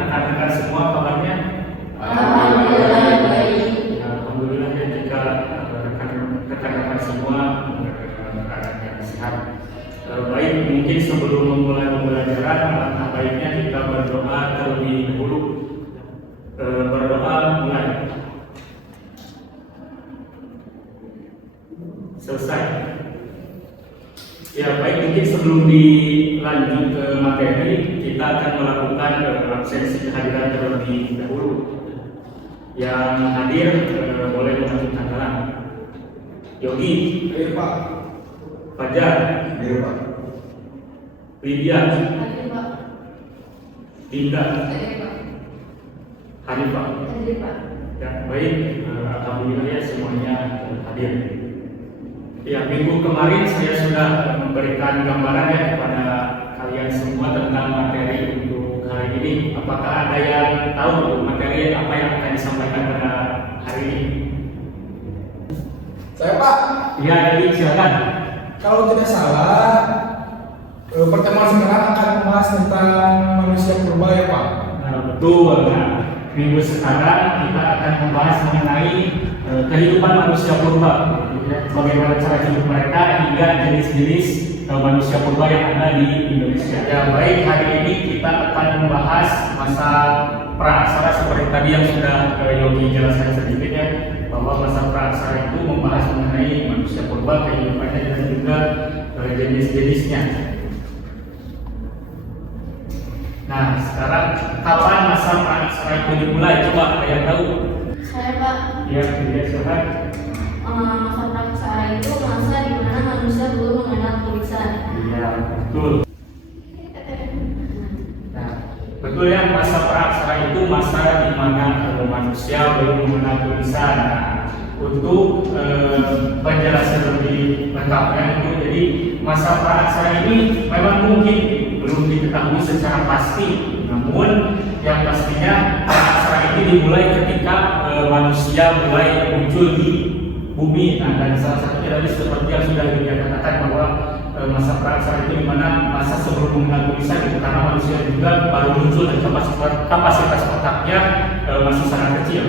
rekan-rekan semua kabarnya? Alhamdulillah baik. Ya, alhamdulillah ya jika rekan-rekan semua keadaan sehat. Baik, mungkin sebelum memulai pembelajaran, alangkah baiknya kita berdoa terlebih dahulu. Berdoa mulai. Selesai. Ya baik, mungkin sebelum dilanjut ke materi, kita akan melakukan absensi kehadiran terlebih dahulu. Yang hadir boleh menunjukkan tangan. Yogi, Hadir Pak. Fajar, Hadir Pak. Lydia, Hadir Pak. Dinda, Hadir Pak. Hanifah. Hadir Pak. Ya baik, alhamdulillah ya semuanya hadir. Ya, minggu kemarin saya sudah memberikan gambaran ya kepada kalian semua tentang materi untuk hari ini. Apakah ada yang tahu materi apa yang akan disampaikan pada hari ini? Saya Pak. Ya, jadi silakan. Kalau tidak salah, pertemuan sekarang akan membahas tentang manusia purba ya Pak. Nah, betul. Nah, minggu sekarang kita akan membahas mengenai kehidupan manusia purba. Bagaimana cara hidup mereka hingga jenis-jenis manusia purba yang ada di Indonesia. Ya baik, hari ini kita akan membahas masa praaksara seperti tadi yang sudah Yogi jelaskan sedikit ya, bahwa masa praaksara itu membahas mengenai manusia purba, kehidupannya dan juga jenis-jenisnya. Nah sekarang kapan masa praaksara itu dimulai? Coba ada yang tahu? Saya Pak. Ya, silakan. Masa praaksara itu masa di mana manusia belum mengenal tulisan. Iya, betul. Nah, betul ya, masa praaksara itu masa di mana manusia belum mengenal tulisan. Nah, untuk penjelasan lebih lengkapnya itu, jadi masa praaksara ini memang mungkin belum diketahui secara pasti. Namun yang pastinya praaksara ini dimulai ketika manusia mulai muncul di bumi. Nah, dan salah satunya tadi seperti yang sudah dikatakan bahwa masa praaksara itu dimana masa sebelum mengenal tulisan itu, karena manusia juga baru muncul dan kapasitas otaknya masih sangat kecil.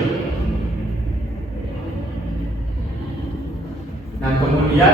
Nah kemudian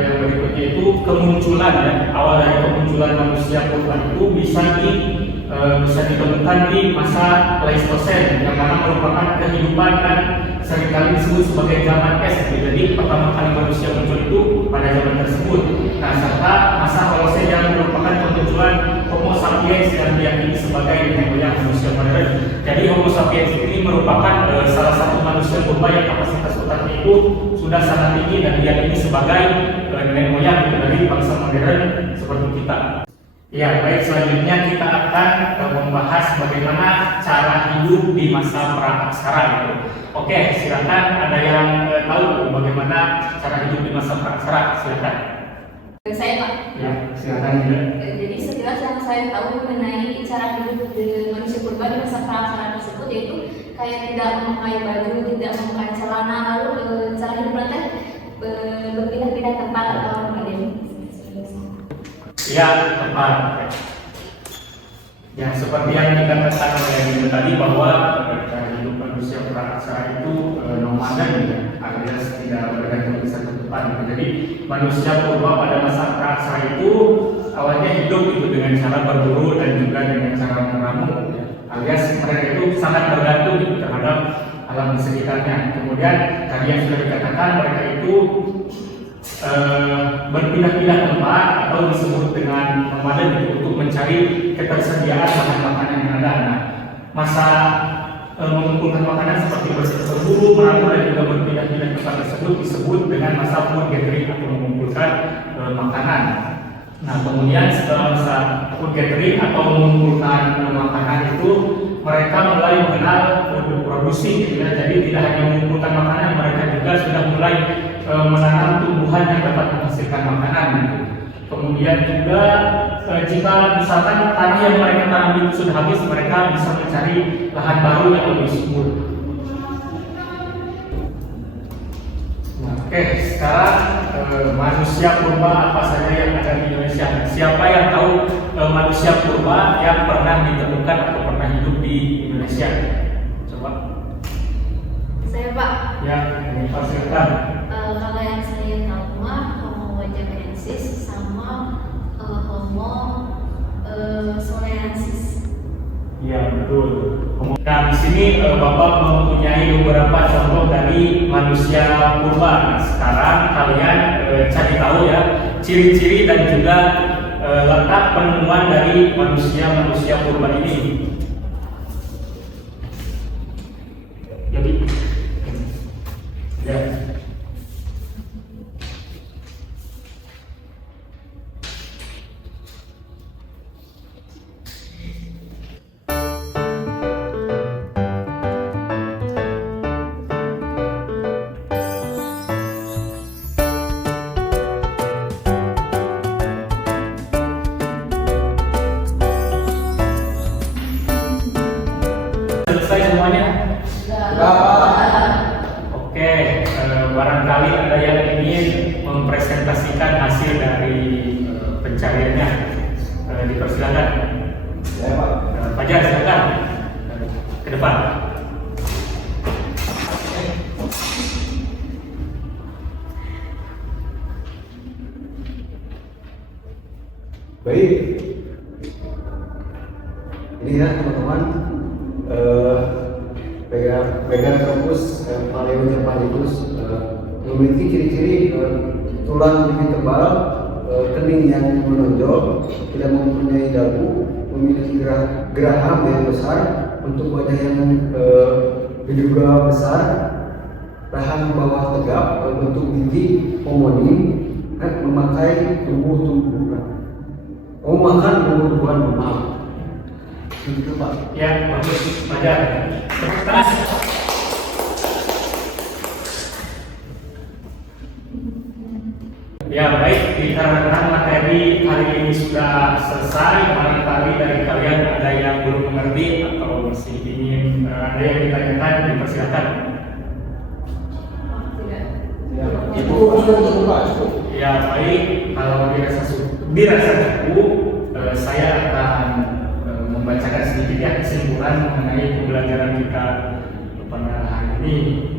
yang berikutnya itu kemunculan ya, awal dari kemunculan manusia purba itu bisa ditemukan di masa Pleistosen yang mana merupakan kehidupan kan seringkali disebut sebagai zaman es. Jadi pertama kali manusia muncul itu pada zaman tersebut. Nah serta masa Holocene yang merupakan kemunculan Homo sapiens yang diyakini sebagai nenek moyang manusia modern. Jadi Homo sapiens ini merupakan salah satu manusia purba yang kapasitas otaknya itu sudah sangat tinggi dan diyakini sebagai nenek moyang dari bangsa modern seperti kita. Ya baik, selanjutnya kita akan membahas bagaimana cara hidup di masa praaksara gitu. Oke, silakan, ada yang tahu bagaimana cara hidup di masa praaksara? Silakan. Saya Pak. Ya, silakan juga. Jadi sekilas yang saya tahu mengenai cara hidup di manusia purba di masa praaksara tersebut yaitu kayak tidak memakai baju, tidak memakai celana, lalu cara hidup mereka berpindah-pindah tempat atau begini. Ya, tepat. Yang seperti yang dikatakan oleh Ibu tadi bahwa cara hidup manusia praaksara itu nomaden ya, alias tidak bergantung di satu tempat. Jadi manusia purba pada masa praaksara itu awalnya hidup itu dengan cara berburu dan juga dengan cara meramu, ya. Alias mereka itu sangat bergantung gitu terhadap alam di sekitarnya. Kemudian tadi yang sudah dikatakan mereka itu berpindah-pindah tempat atau disebut dengan nomaden itu untuk mencari ketersediaan bahan makanan yang ada. Nah, masa mengumpulkan makanan seperti berburu, meramu dan juga berpindah-pindah tempat tersebut disebut dengan masa food gathering atau mengumpulkan makanan. Nah, kemudian setelah masa food gathering atau mengumpulkan makanan itu, mereka mulai mengenal produksi gitu ya. Jadi tidak hanya mengumpulkan makanan, mereka juga sudah mulai menanam tumbuhan yang dapat menghasilkan makanan. Kemudian juga jika misalkan tanah yang mereka tanam itu sudah habis, mereka bisa mencari lahan baru yang lebih subur. Nah, Oke, sekarang manusia purba apa saja yang ada di Indonesia? Siapa yang tahu manusia purba yang pernah ditemukan atau pernah hidup di Indonesia? Coba. Saya Pak, Ya, ini silakan. kalau yang saya tahu mah Homo wajakensis sama Homo solensis. Iya, betul. Nah, di sini Bapak mempunyai beberapa contoh dari manusia purba. Nah, sekarang kalian cari tahu ya ciri-ciri dan juga letak penemuan dari manusia purba ini. Jadi, ya. Selesai semuanya? Oke, barangkali ada yang ingin mempresentasikan hasil dari pencariannya. Dipersilakan. Ya, Pak. Fajar, silakan ke depan. Baik, ini ya teman-teman, Meganthropus paleojapanicus memiliki ciri-ciri tulang lebih tebal, kening yang menonjol, tidak mempunyai dagu, memiliki geraham yang besar, untuk wajah yang diduga besar, rahang bawah tegap, bentuk gigi homonim, dan memakai tumbuh-tumbuhan. Makan tumbuh-tumbuhan rumah. Begitu Pak. Ya, bagus, Fajar. Tepuk tangan. Ya, baik, dikarenakan materi hari ini sudah selesai, barangkali dari kalian ada yang belum mengerti atau masih ingin ada yang ditanyakan, dipersilakan. Tidak. Ya, itu cukup, Pak. Cukup. Ya, baik, kalau dirasa cukup, saya akan membacakan sedikit ya kesimpulan mengenai pembelajaran kita pada hari ini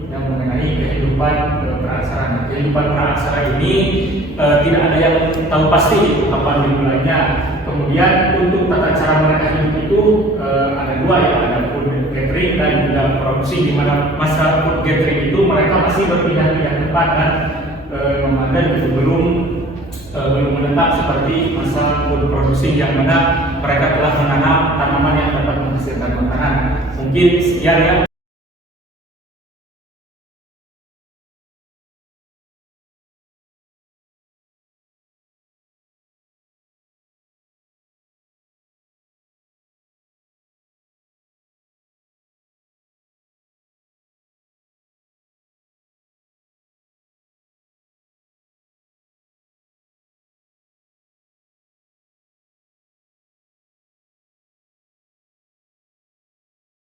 yang mengenai kehidupan praaksara. Nah, kehidupan praaksara ini tidak ada yang tahu pasti kapan dimulainya. Kemudian untuk tata cara mereka hidup itu ada dua ya, ada food gathering dan juga produksi, di mana masa food gathering itu mereka masih berpindah-pindah tempat dan nomaden itu belum menetap seperti masa food produksi yang mana mereka telah menanam tanaman yang dapat menghasilkan makanan. Mungkin sekian ya